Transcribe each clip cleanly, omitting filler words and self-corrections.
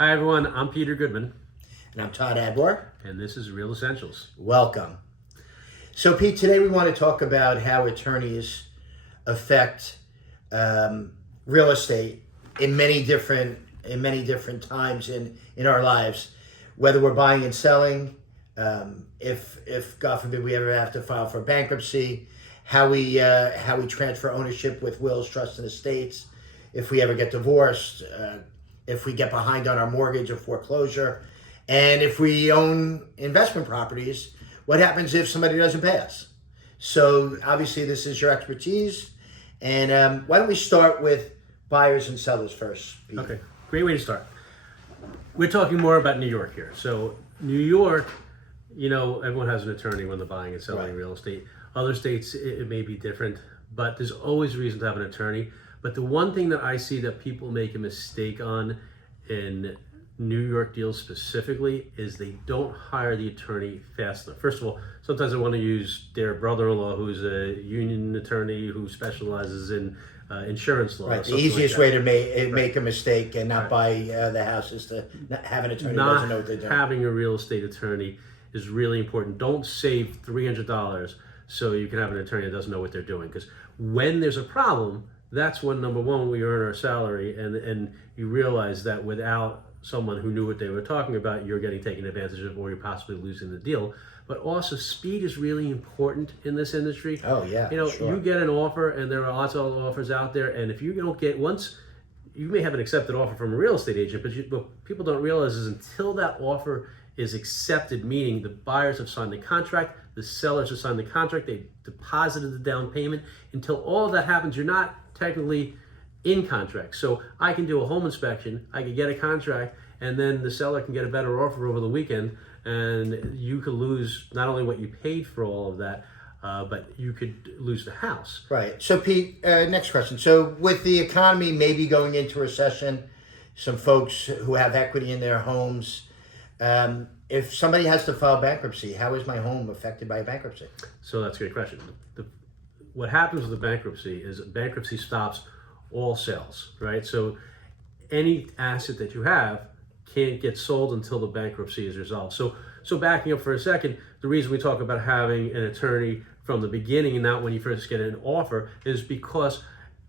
Hi everyone, I'm Peter Goodman, And I'm Todd Adwar. and this is Real Essentials. Welcome. So, Pete, today we want to talk about how attorneys affect real estate in many different times in our lives, whether we're buying and selling, if God forbid we ever have to file for bankruptcy, how we transfer ownership with wills, trusts, and estates, if we ever get divorced, if we get behind on our mortgage or foreclosure, and if we own investment properties, what happens if somebody doesn't pay us? So obviously this is your expertise, and why don't we start with buyers and sellers first, Pete? Okay, great way to start. We're talking more about New York here. So New York, everyone has an attorney when they're buying and selling real estate. Other states, it may be different, but there's always a reason to have an attorney. But the one thing that I see that people make a mistake on in New York deals specifically is they don't hire the attorney fast enough. First of all, sometimes they want to use their brother-in-law who's a union attorney who specializes in insurance law. Right. The easiest way to make a mistake and not buy the house is to not have an attorney who doesn't know what they're doing. Having a real estate attorney is really important. Don't save $300 so you can have an attorney that doesn't know what they're doing. Because when there's a problem, that's when, number one, we earn our salary, and you realize that without someone who knew what they were talking about, you're getting taken advantage of, or you're possibly losing the deal. But also, speed is really important in this industry. Oh yeah, sure. You get an offer, and there are lots of offers out there, and if you don't get once, you may have an accepted offer from a real estate agent, but what people don't realize is until that offer is accepted, meaning the buyers have signed the contract, the sellers have signed the contract, they deposited the down payment. Until all of that happens, you're not technically in contract. So I can do a home inspection, I could get a contract, and then the seller can get a better offer over the weekend, and you could lose not only what you paid for all of that, but you could lose the house. Right. So, Pete, next question. So, with the economy maybe going into recession, some folks who have equity in their homes, if somebody has to file bankruptcy, how is my home affected by a bankruptcy? So that's a great question. What happens with the bankruptcy is bankruptcy stops all sales, right? So any asset that you have can't get sold until the bankruptcy is resolved. So backing up for a second, the reason we talk about having an attorney from the beginning and not when you first get an offer is because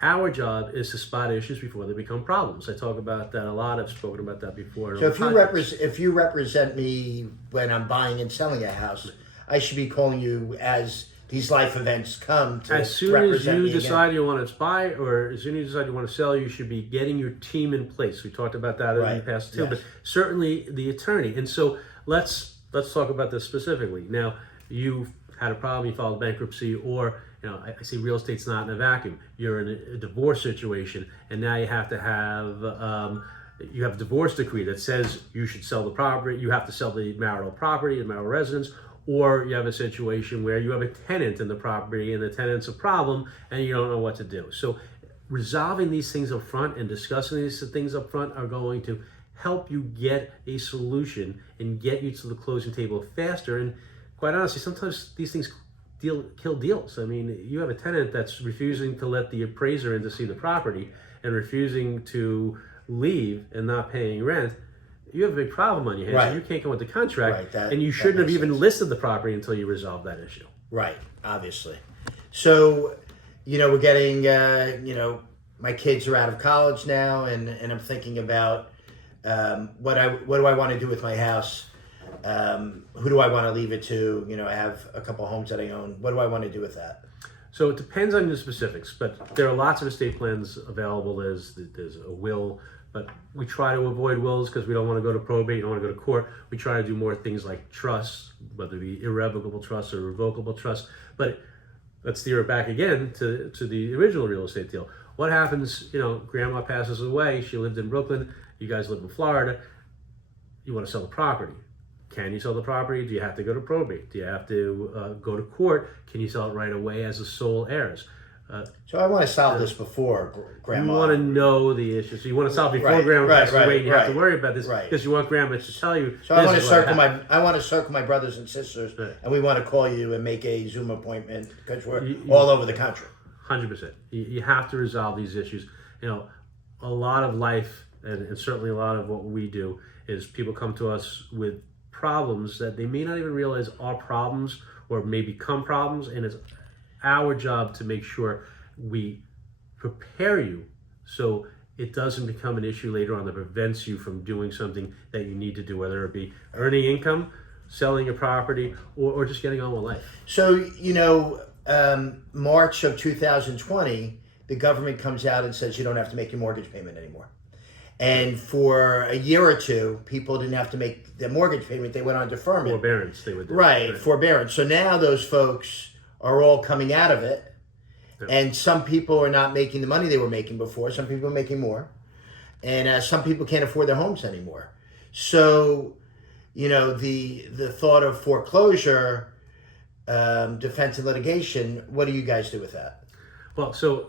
our job is to spot issues before they become problems. I talk about that a lot. I've spoken about that before. So if you represent me when I'm buying and selling a house, I should be calling you as these life events come to as soon as you decide you want to buy, or as soon as you decide you want to sell, you should be getting your team in place. We talked about that in the past too, but certainly the attorney. And so let's talk about this specifically. Now, you've had a problem, you filed bankruptcy, or I say real estate's not in a vacuum. You're in a divorce situation, and now you have to have you have a divorce decree that says you should sell the property. You have to sell the marital property, the marital residence. Or you have a situation where you have a tenant in the property and the tenant's a problem and you don't know what to do. So resolving these things up front and discussing these things up front are going to help you get a solution and get you to the closing table faster. And quite honestly, sometimes these things kill deals. I mean, you have a tenant that's refusing to let the appraiser in to see the property and refusing to leave and not paying rent. You have a big problem on your hands, and you can't come with the contract, and you shouldn't have even listed the property until you resolve that issue. Right, obviously. So, we're getting, my kids are out of college now, and I'm thinking about what do I want to do with my house? Who do I want to leave it to? I have a couple homes that I own. What do I want to do with that? So it depends on the specifics, but there are lots of estate plans available. There's a will, but we try to avoid wills because we don't want to go to probate, don't want to go to court. We try to do more things like trusts, whether it be irrevocable trusts or revocable trusts. But let's steer it back again to the original real estate deal. What happens, grandma passes away, she lived in Brooklyn, you guys live in Florida, you want to sell the property. Can you sell the property? Do you have to go to probate? Do you have to go to court? Can you sell it right away as a sole heirs? So I want to solve this before Grandma. You want to know the issue. So you want to solve before Grandma passes away, and you have to worry about this because you want Grandma to tell you. So I want to circle my brothers and sisters, and we want to call you and make a Zoom appointment because we're all over the country. 100%. You have to resolve these issues. A lot of life and certainly a lot of what we do is people come to us with problems that they may not even realize are problems or may become problems, and it's our job to make sure we prepare you so it doesn't become an issue later on that prevents you from doing something that you need to do, whether it be earning income, selling your property, or just getting on with life. So, March of 2020, the government comes out and says you don't have to make your mortgage payment anymore. And for a year or two, people didn't have to make their mortgage payment. They went on deferment. Forbearance, they would do. Right, forbearance. So now those folks are all coming out of it. Yep. And some people are not making the money they were making before. Some people are making more. And some people can't afford their homes anymore. So, the thought of foreclosure, defense and litigation, what do you guys do with that? Well, so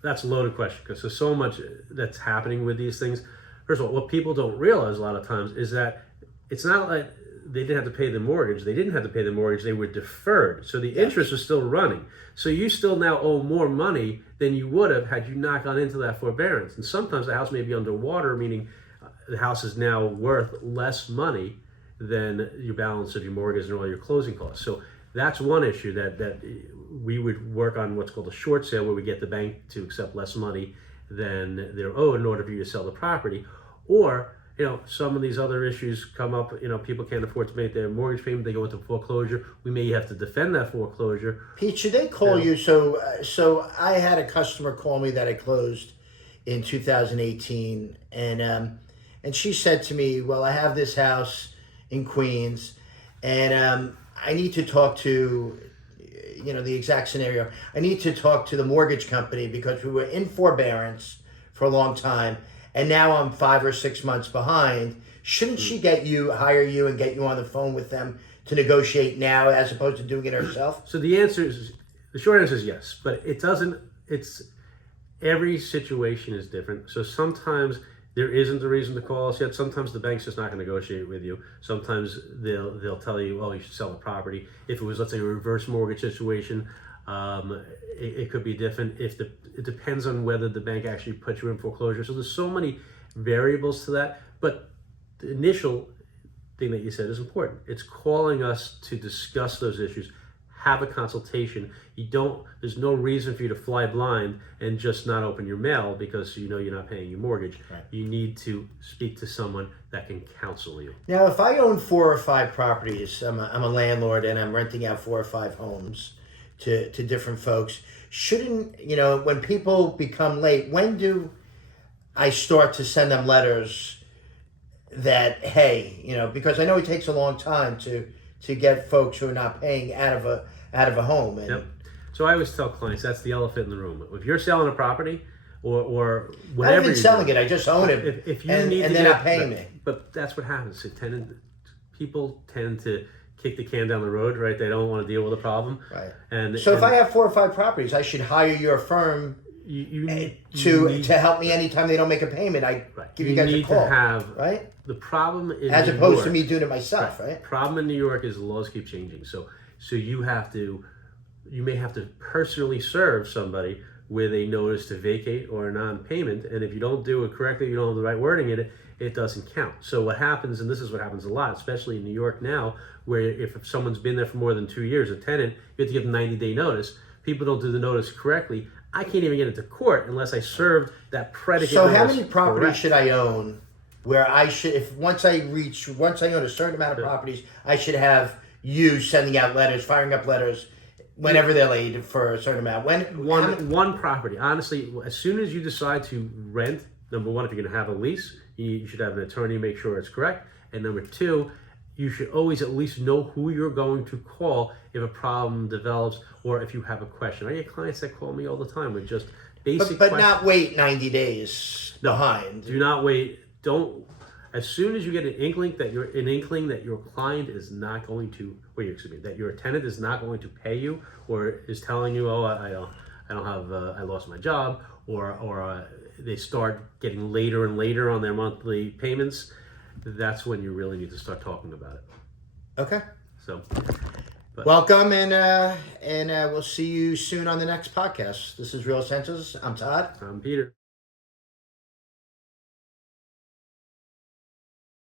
that's a loaded question because there's so much that's happening with these things. First of all, what people don't realize a lot of times is that it's not like they didn't have to pay the mortgage. They didn't have to pay the mortgage. They were deferred. So the interest was still running. So you still now owe more money than you would have had you not gone into that forbearance. And sometimes the house may be underwater, meaning the house is now worth less money than your balance of your mortgage and all your closing costs. So that's one issue that we would work on, what's called a short sale, where we get the bank to accept less money than they're owed in order for you to sell the property. Or, some of these other issues come up, people can't afford to make their mortgage payment, they go into foreclosure. We may have to defend that foreclosure. Pete, should they call you? So I had a customer call me that I closed in 2018, and she said to me, well, I have this house in Queens, and I need to talk to, the exact scenario. I need to talk to the mortgage company because we were in forbearance for a long time, and now I'm 5 or 6 months behind. Shouldn't she hire you and get you on the phone with them to negotiate now as opposed to doing it herself? So the short answer is yes, but every situation is different. So sometimes there isn't a reason to call us yet. Sometimes the bank's just not going to negotiate with you. Sometimes they'll tell you, oh, you should sell the property. If it was, let's say, a reverse mortgage situation, it could be different. It depends on whether the bank actually puts you in foreclosure. So there's so many variables to that. But the initial thing that you said is important. It's calling us to discuss those issues. Have a consultation. There's no reason for you to fly blind and just not open your mail because you're not paying your mortgage. Right. You need to speak to someone that can counsel you. Now, if I own 4 or 5 properties, I'm a landlord and I'm renting out 4 or 5 homes to different folks. Shouldn't, when people become late, when do I start to send them letters that, hey, because I know it takes a long time to get folks who are not paying out of a home. And, yep. So I always tell clients that's the elephant in the room. If you're selling a property or whatever, I'm not selling it. I just own it. If you need and to they're not paying me. But that's what happens. People tend to kick the can down the road, right? They don't want to deal with the problem. Right. So if I have 4 or 5 properties, I should hire your firm to help me anytime they don't make a payment. I give you guys a call. Right. The problem in as opposed to me doing it myself, right? Problem in New York is the laws keep changing. So you may have to personally serve somebody with a notice to vacate or a non-payment, and if you don't do it correctly, you don't have the right wording in it, it doesn't count. So what happens, and this is what happens a lot, especially in New York now, where if someone's been there for more than 2 years, a tenant, you have to give them 90-day notice. People don't do the notice correctly. I can't even get into court unless I served that predicate. So how many properties should I own where I should, once I own a certain amount of properties, I should have you sending out letters, firing up letters whenever they're late for a certain amount? One property. Honestly, as soon as you decide to rent, number one, if you're going to have a lease, you should have an attorney make sure it's correct. And number two, you should always at least know who you're going to call if a problem develops or if you have a question. I get clients that call me all the time with just basic questions. But not wait 90 days behind. Do not wait. As soon as you get an inkling that your client is not going to, that your tenant is not going to pay you, or is telling you, oh, I lost my job, or they start getting later and later on their monthly payments, that's when you really need to start talking about it. Okay. So, welcome, and we'll see you soon on the next podcast. This is Real Essentials. I'm Todd. I'm Peter.